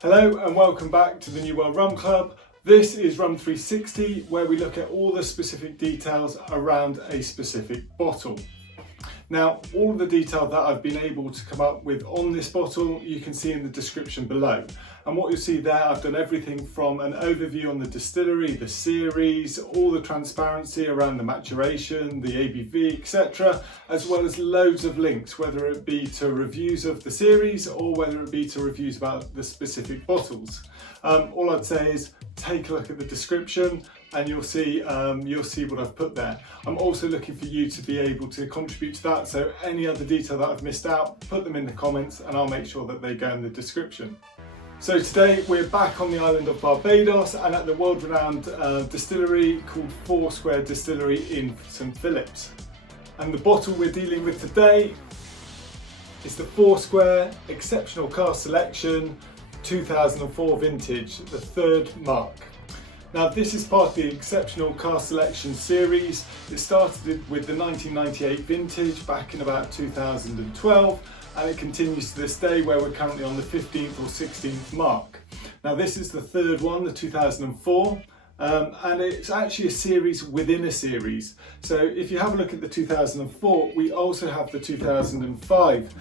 Hello and welcome back to the New World Rum Club. This is Rum 360, where we look at all the specific details around a specific bottle. Now, all of the detail that I've been able to come up with on this bottle, you can see in the description below. And what you'll see there, I've done everything from an overview on the distillery, the series, all the transparency around the maturation, the ABV, etc., as well as loads of links, whether it be to reviews of the series or whether it be to reviews about the specific bottles. All I'd say is take a look at the description and you'll see what I've put there. I'm also looking for you to be able to contribute to that, so any other detail that I've missed out, put them in the comments and I'll make sure that they go in the description. So today we're back on the island of Barbados and at the world-renowned distillery called Foursquare Distillery in St Phillips. And the bottle we're dealing with today is the Foursquare Exceptional Cask Selection 2004 vintage, the third mark. Now this is part of the Exceptional Cask Selection series. It started with the 1998 vintage back in about 2012 and it continues to this day where we're currently on the 15th or 16th mark. Now this is the third one, the 2004, and it's actually a series within a series. So if you have a look at the 2004, we also have the 2005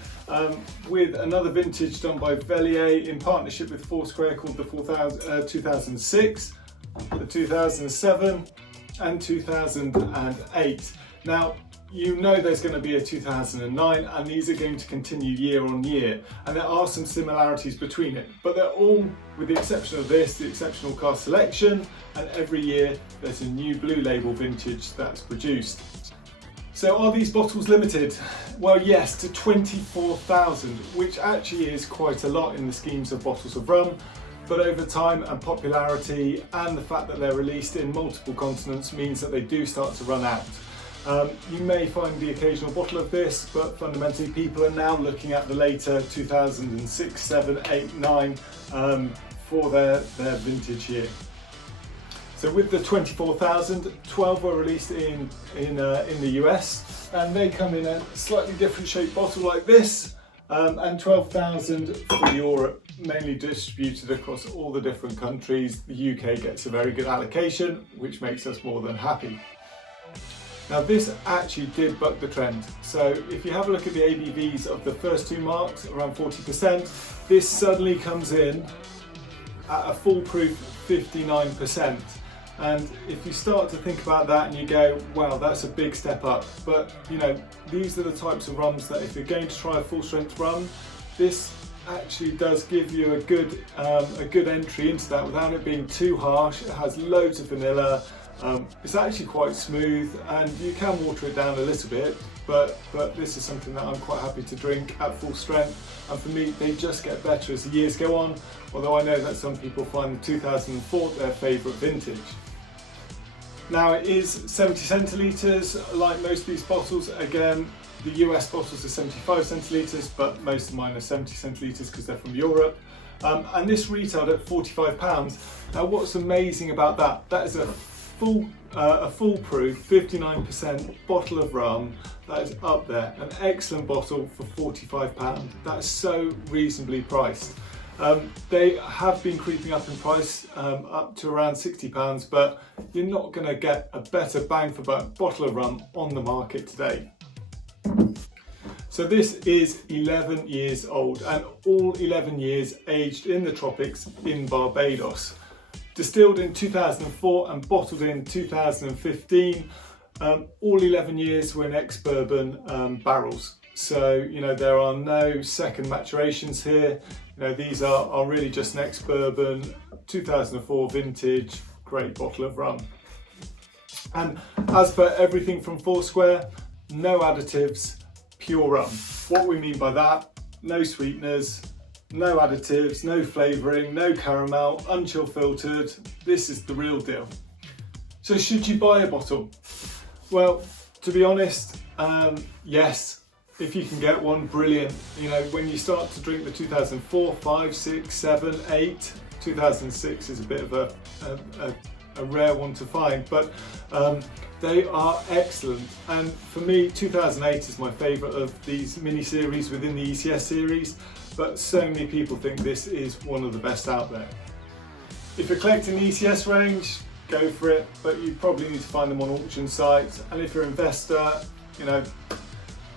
with another vintage done by Vellier in partnership with Foursquare called the 2006, the 2007 and 2008. Now you know there's going to be a 2009 and these are going to continue year on year, and there are some similarities between it, but they're all, with the exception of this, the Exceptional Cask Selection, and every year there's a new blue label vintage that's produced. So are these bottles limited? Well yes, to 24,000, which actually is quite a lot in the schemes of bottles of rum, but over time and popularity and the fact that they're released in multiple continents means that they do start to run out. You may find the occasional bottle of this, but fundamentally people are now looking at the later 2006, 7, 8, 9 for their vintage year. So with the 24,000, 12 were released in the US and they come in a slightly different shaped bottle like this, and 12,000 for Europe, mainly distributed across all the different countries. The UK gets a very good allocation, which makes us more than happy. Now this actually did buck the trend. So if you have a look at the ABVs of the first two marks, around 40%, this suddenly comes in at a foolproof 59%. And if you start to think about that and you go, wow, that's a big step up. But you know, these are the types of rums that if you're going to try a full strength rum, this actually does give you a good entry into that without it being too harsh. It has loads of vanilla. It's actually quite smooth and you can water it down a little bit, but this is something that I'm quite happy to drink at full strength, and for me they just get better as the years go on, although I know that some people find the 2004 their favourite vintage. Now it is 70 centilitres, like most of these bottles. Again, the US bottles are 75 centilitres, but most of mine are 70 centilitres because they're from Europe. And this retailed at £45. Now what's amazing about that, that is a foolproof 59% bottle of rum that is up there, an excellent bottle for £45. That's so reasonably priced. They have been creeping up in price up to around £60, but you're not going to get a better bang for buck bottle of rum on the market today. So this is 11 years old and all 11 years aged in the tropics in Barbados. Distilled in 2004 and bottled in 2015. All 11 years were in ex-bourbon barrels. So, you know, there are no second maturations here. You know, these are really just an ex-bourbon 2004 vintage, great bottle of rum. And as per everything from Foursquare, no additives, pure rum. What we mean by that, no sweeteners, no additives, no flavouring, no caramel, unchill filtered. This is the real deal. So should you buy a bottle? Well, to be honest, yes. If you can get one, brilliant. You know, when you start to drink the 2004, 5, 6, 7, 8, 2006 is a bit of a rare one to find, but they are excellent. And for me, 2008 is my favourite of these mini-series within the ECS series. but so many people think this is one of the best out there. If you're collecting the ECS range, go for it, but you probably need to find them on auction sites. And if you're an investor, you know,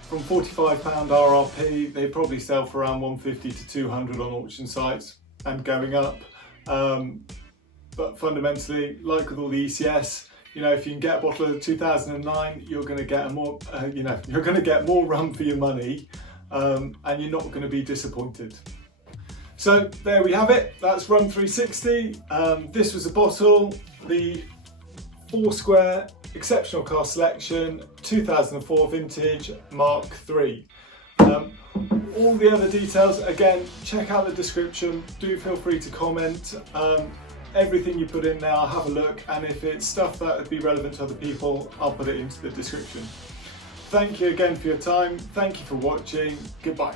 from £45 RRP, they probably sell for around 150 to 200 on auction sites and going up. But fundamentally, like with all the ECS, you know, if you can get a bottle of 2009, you're going to get you're going to get more rum for your money, and you're not going to be disappointed. So there we have it. That's Rum 360. This was a bottle, the Foursquare Exceptional Cask Selection 2004 vintage Mark III. All the other details, again, check out the description. Do feel free to comment. Everything you put in there, I'll have a look, and if it's stuff that would be relevant to other people, I'll put it into the description. Thank you again for your time. Thank you for watching. Goodbye.